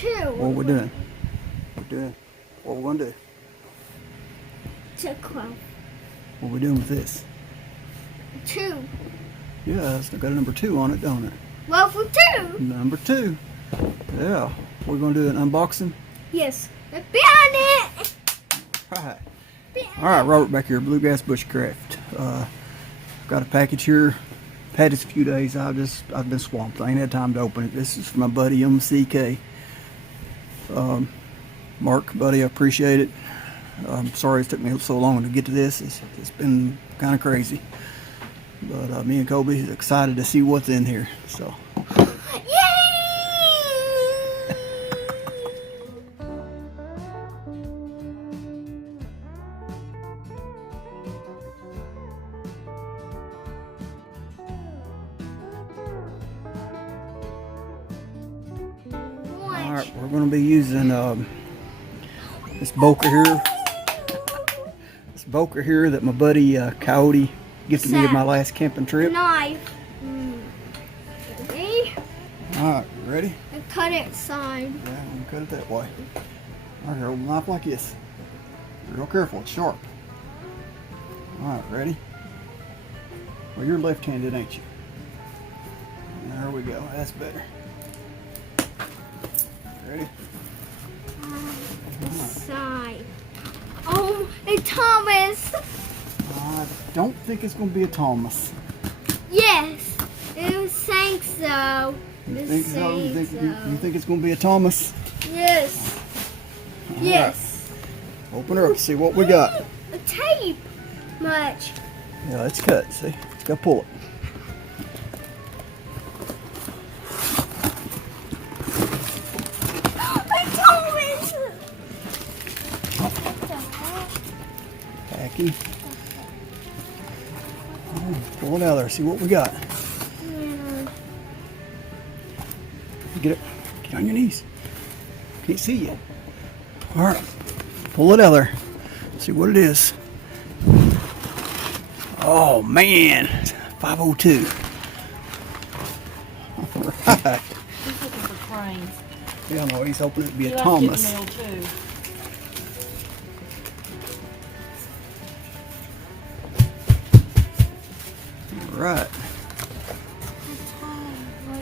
What we doing? What we gonna do? Took 12. What we doing with this? 2. Yeah, it's got a number 2 on it, don't it? Well, for 2. Number 2. Yeah. We're gonna do an unboxing. Yes. Behind it. Right. All right, Robert back here, Bluegrass Bushcraft. Got a package here. Had this a few days. I've been swamped. I ain't had time to open it. This is from my buddy MCK. Mark, buddy, I appreciate it. I'm sorry it took me so long to get to this. It's been kind of crazy. But me and Kobe is excited to see what's in here. So. Alright, we're going to be using this Boker here. This Boker here that my buddy Coyote gifted me at my last camping trip. Knife. Ready? Alright, ready? And cut it side. Yeah, I'm going to cut it that way. Alright, hold the knife like this. Real careful, it's sharp. Alright, ready? Well, you're left-handed, ain't you? There we go, that's better. Ready? Side. Oh, it's Thomas. I don't think it's going to be a Thomas. Yes, it think so. You think so? You think it's going to be a Thomas? Yes. All Yes. Right. Open her up, see what we got. A tape. Much. Yeah, it's cut. See, it's got to pull it. Packing. Pull it out there. See what we got. Get it. Get on your knees. Can't see you. All right. Pull it out there. See what it is. Oh man, 502. All right. He's looking for cranes. Yeah, no, he's hoping it'd be a He likes Thomas. getting mail too. All right.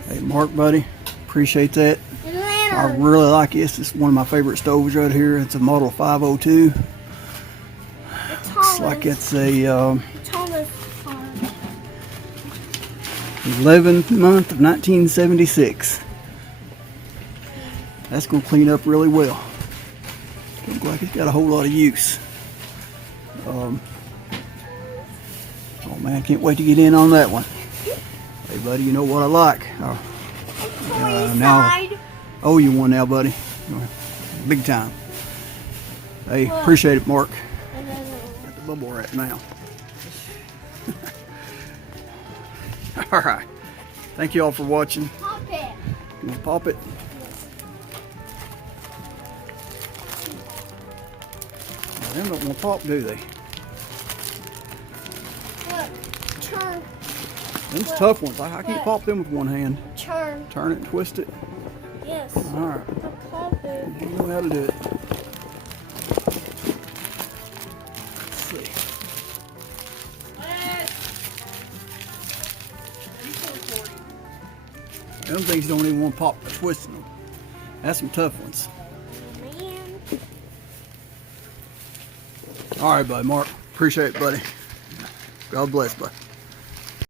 Hey, Mark, buddy, appreciate that. I really like this. It's one of my favorite stoves right here. It's a model 502. Looks like it's a 11th month of 1976. That's going to clean up really well. Looks like it's got a whole lot of use. Oh man, can't wait to get in on that one. Hey buddy, you know what I like. Now I owe you one now, buddy. Big time. Hey, appreciate it, Mark. Got the bubble wrap now. All right. Thank you all for watching. Pop it. You want to pop it? They don't want to pop, do they? Look, turn. Them's tough ones. I can't pop them with one hand. Turn. Turn it and twist it. Yes. All right. Pop it. You know how to do it. Let's see. Them things don't even want to pop by twisting them. That's some tough ones. Man. All right, buddy. Mark, appreciate it, buddy. God bless, buddy.